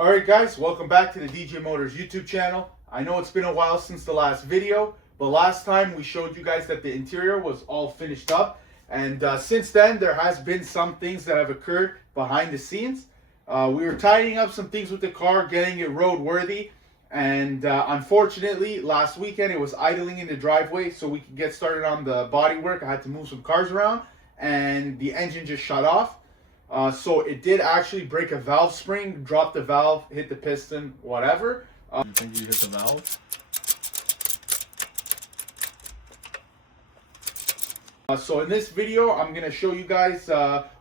Alright guys, welcome back to the DJ Motors YouTube channel. I know it's been a while since the last video, but last time we showed you guys that the interior was all finished up. And since then, there has been some things that have occurred behind the scenes. We were tidying up some things with the car, getting it roadworthy. And unfortunately, last weekend it was idling in the driveway so we could get started on the body work. I had to move some cars around and the engine just shut off. So it did actually break a valve spring, drop the valve, hit the piston, whatever. You think you hit the valve? So in this video, I'm going to show you guys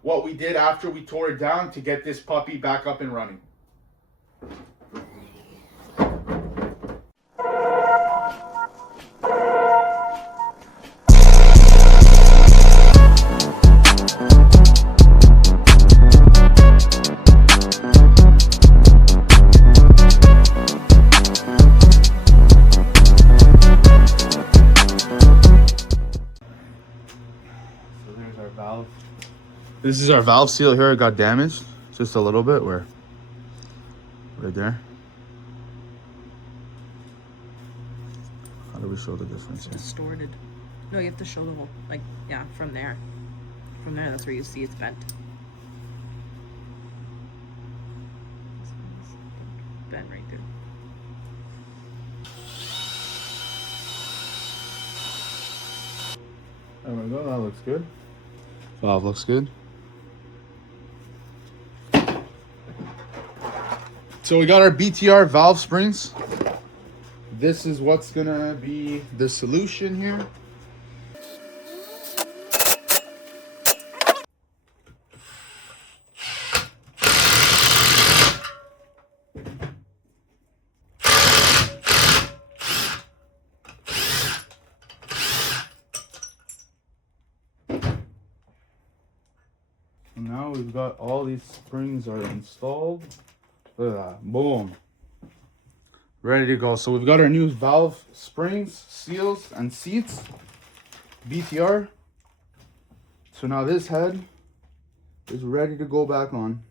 what we did after we tore it down to get this puppy back up and running. Valve. This is our valve seal here. It got damaged just a little bit. Where? Right there. How do we show the difference here? Distorted. No, you have to show the whole, like, yeah, from there. From there, that's where you see it's bent. This one's bent right there. There we go. That looks good. Valve looks good. So we got our BTR valve springs. This is what's gonna be the solution here. Now we've got all these springs are installed. Look at that. Boom. Ready to go. So we've got our new valve springs, seals, and seats. BTR. So now this head is ready to go back on.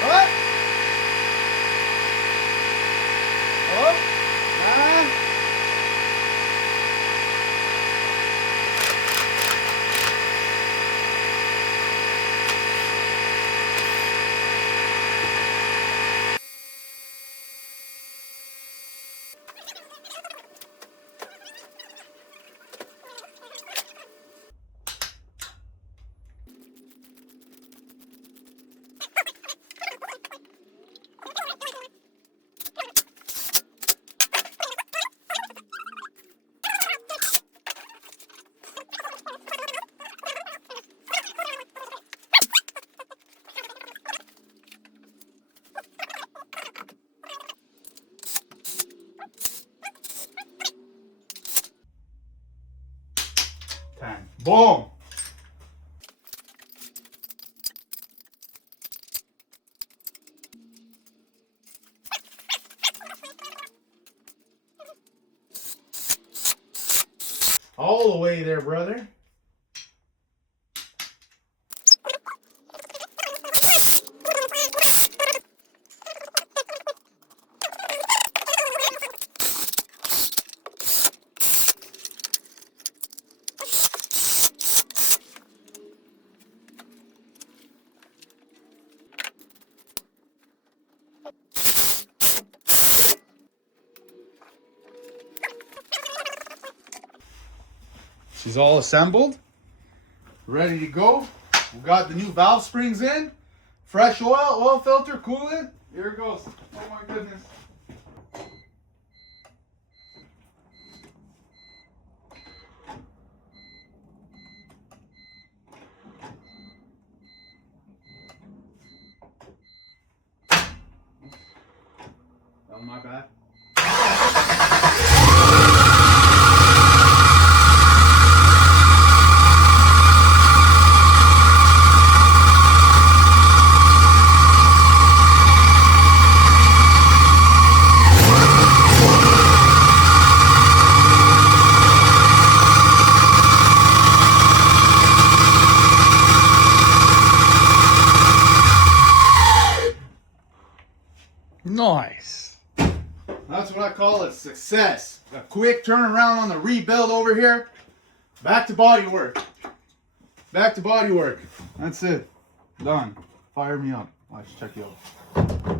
What? Hello? Nah. Boom. All the way there, brother. She's all assembled, ready to go. We got the new valve springs in, fresh oil filter, coolant. Here it goes. Oh my goodness. Oh, my bad. Nice. That's what I call a success. A quick turnaround on the rebuild over here. Back to body work. Back to body work. That's it. Done. Fire me up. Let's check you out.